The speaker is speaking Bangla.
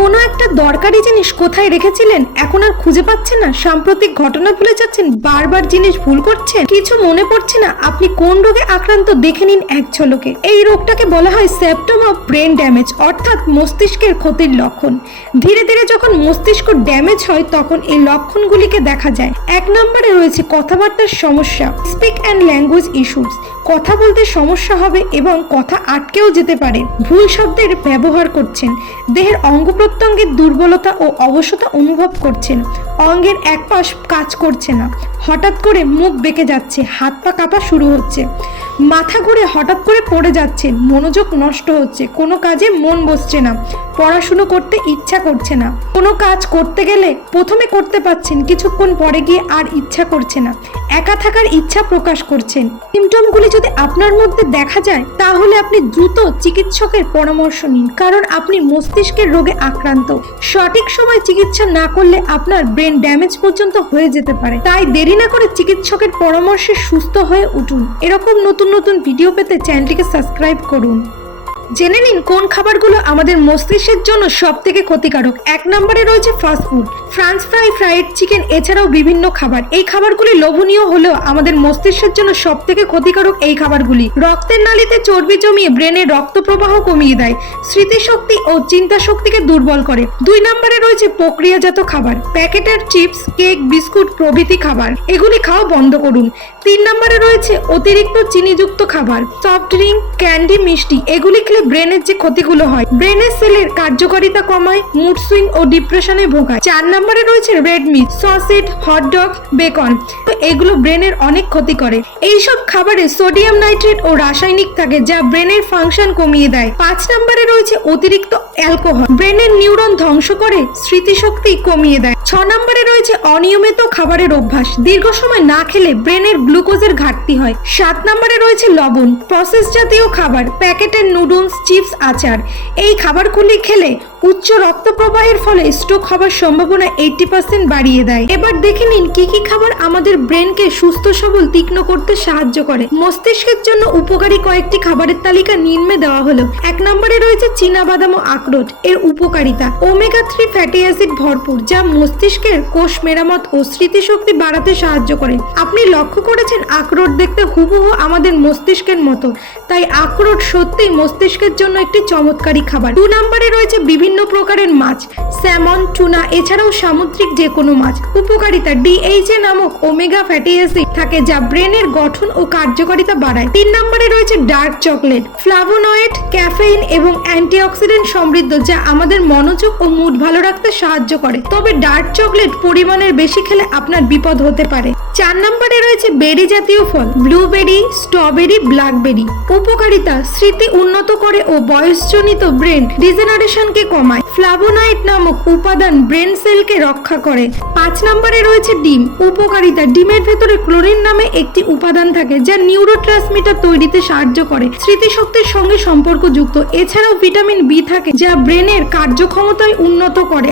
কোনো একটা দরকারি জিনিস কোথায় রেখেছিলেন? এখন আর খুঁজে পাচ্ছেন না। সাম্প্রতিক ঘটনা ভুলে যাচ্ছেন, বারবার জিনিস ভুল করছেন। কিছু মনে পড়ছে না। আপনি কোন রোগে আক্রান্ত? দেখে নিন এক ঝলকে। এই রোগটাকে বলা হয় সেপ্টম অফ ব্রেন ড্যামেজ অর্থাৎ মস্তিষ্কের ক্ষতির লক্ষণ। ধীরে ধীরে যখন মস্তিষ্ক ড্যামেজ হয়, তখন এই লক্ষণগুলিকে দেখা যায়। এক নম্বরে রয়েছে কথাবার্তার সমস্যা স্পিক অ্যান্ড ল্যাঙ্গুয়েজ ইস্যুস কথা বলতে সমস্যা হবে এবং কথা আটকেও যেতে পারে। ভুল শব্দের ব্যবহার করছেন। দেহের অঙ্গ প্রত্যঙ্গের দুর্বলতা ও অবসতা অনুভব করছেন। অঙ্গের এক পাশ কাজ করছে না। হঠাৎ করে মুখ বেঁকে যাচ্ছে। হাত পা কাঁপা শুরু হচ্ছে। মাথা ঘুরে হঠাৎ করে পড়ে যাচ্ছেন মনোযোগ নষ্ট হচ্ছে। কোনো কাজে মন বসছে না। পড়াশুনো করতে ইচ্ছা করছে না। কোনো কাজ করতে গেলে প্রথমে করতে পাচ্ছেন কিছুক্ষণ পরে গিয়ে আর ইচ্ছা করছে না। একা থাকার ইচ্ছা প্রকাশ করছেন। সিমটমগুলি যদি আপনার মধ্যে দেখা যায়, তাহলে আপনি দ্রুত চিকিৎসকের পরামর্শ নিন, কারণ আপনি মস্তিষ্কের রোগে আক্রান্ত। সঠিক সময় চিকিৎসা না করলে আপনার ব্রেন ড্যামেজ পর্যন্ত হয়ে যেতে পারে। তাই দেরি না করে চিকিৎসকের পরামর্শে সুস্থ হয়ে উঠুন। এরকম নতুন নতুন ভিডিও পেতে চ্যানেলটিকে সাবস্ক্রাইব করুন। জেনে নিন কোন খাবারগুলো আমাদের মস্তিষ্কের জন্য সব থেকে ক্ষতিকারক। এক নম্বরে রয়েছে fast food France fry fried chicken এছাড়াও বিভিন্ন খাবার। এই খাবারগুলি লোভনীয় হলেও আমাদের মস্তিষ্কের জন্য সব থেকে ক্ষতিকারক এই খাবারগুলি। রক্তের নালীতে চর্বি জমিয়ে ব্রেনের রক্ত প্রবাহ কমিয়ে দেয়। স্মৃতিশক্তি ও চিন্তা শক্তিকে দুর্বল করে। দুই নম্বরে রয়েছে প্রক্রিয়াজাত খাবার। প্যাকেটের চিপস, কেক, বিস্কুট প্রভৃতি খাবার। এগুলি খাওয়া বন্ধ করুন। তিন নম্বরে রয়েছে অতিরিক্ত চিনিযুক্ত খাবার। সফট ড্রিঙ্ক, ক্যান্ডি, মিষ্টি, এগুলি খেলে ব্রেনের যে ক্ষতিগুলো হয়, ব্রেনের সেলের কার্যকারিতা কমায়, মুড সুইং ও ডিপ্রেশনে ভোগায়। চার নম্বরে রয়েছে red meat sausage hot dog bacon তো এগুলো ব্রেনের অনেক ক্ষতি করে। এইসব খাবারে সোডিয়াম নাইট্রেট ও রাসায়নিক থাকে যা ব্রেনের ফাংশন কমিয়ে দেয়। পাঁচ নম্বরে রয়েছে অতিরিক্ত অ্যালকোহল ব্রেনের নিউরন ধ্বংস করে স্মৃতিশক্তি কমিয়ে দেয়। ছ নম্বরে রয়েছে অনিয়মিত খাবারের অভ্যাস। দীর্ঘ সময় না খেলে ব্রেনের গ্লুকোজের ঘাটতি হয়। সাত নম্বরে রয়েছে লবণ প্রসেস জাতীয় খাবার, প্যাকেটের নুডলস, চিপস, আচার। এই খাবারগুলি খেলে উচ্চ রক্ত প্রবাহের ফলে স্ট্রোক হবার সম্ভাবনা এইটি পার্সেন্ট বাড়িয়ে দেয়। এবার দেখে নিন কি কি খাবার আমাদের ব্রেনকে সুস্থ, সবল, তীক্ষ্ণ করতে সাহায্য করে। মস্তিষ্কের জন্য উপকারী কয়েকটি খাবারের তালিকা নিম্নে দেওয়া হলো। এক নম্বরে রয়েছে চীনাবাদাম ও আখরোট, এর উপকারিতা। ওমেগা থ্রি ফ্যাটি অ্যাসিড ভরপুর, যা মস্তিষ্কের কোষ মেরামত ও স্মৃতিশক্তি বাড়াতে সাহায্য করে। আপনি লক্ষ্য করেছেন আখরোট দেখতে হুবহু আমাদের মস্তিষ্কের মতো? তাই আখরোট সত্যিই মস্তিষ্কের জন্য একটি চমৎকারী খাবার। দু নম্বরে রয়েছে বিভিন্ন প্রকারের মাছ। স্যামন, টুনা, এছাড়াও সামুদ্রিক যে কোনো মাছ। উপকারিতা ডিএইচএ নামক ওমেগা ফ্যাটি অ্যাসিড থাকে যা ব্রেনের গঠন ও কার্যকারিতা বাড়ায়। তিন নম্বরে রয়েছে ডার্ক চকলেট ফ্লাভোনয়েড ক্যাফেইন এবং অ্যান্টিঅক্সিডেন্ট সমৃদ্ধ যা আমাদের মনোযোগ ও মুড ভালো রাখতে সাহায্য করে। তবে ডার্ক চকলেট পরিমাণের বেশি খেলে আপনার বিপদ হতে পারে। চার নম্বরে রয়েছে বেরি জাতীয় ফল ব্লুবেরি স্ট্রবেরি ব্ল্যাকবেরি উপকারিতা, স্মৃতি উন্নত করে ও বয়সজনিত ব্রেন ডিজেনারেশনকে কমায়। ফ্লাভোনাইড নামক উপাদান ব্রেন সেলকে রক্ষা করে। পাঁচ নম্বরে রয়েছে ডিম। উপকারিতা, ডিমের ভেতরে ক্লোরিন নামে একটি উপাদান থাকে যা নিউরোট্রান্সমিটার তৈরিতে সাহায্য করে। স্মৃতিশক্তির সঙ্গে সম্পর্কযুক্ত। এছাড়াও ভিটামিন বি থাকে যা ব্রেনের কার্যক্ষমতায় উন্নত করে।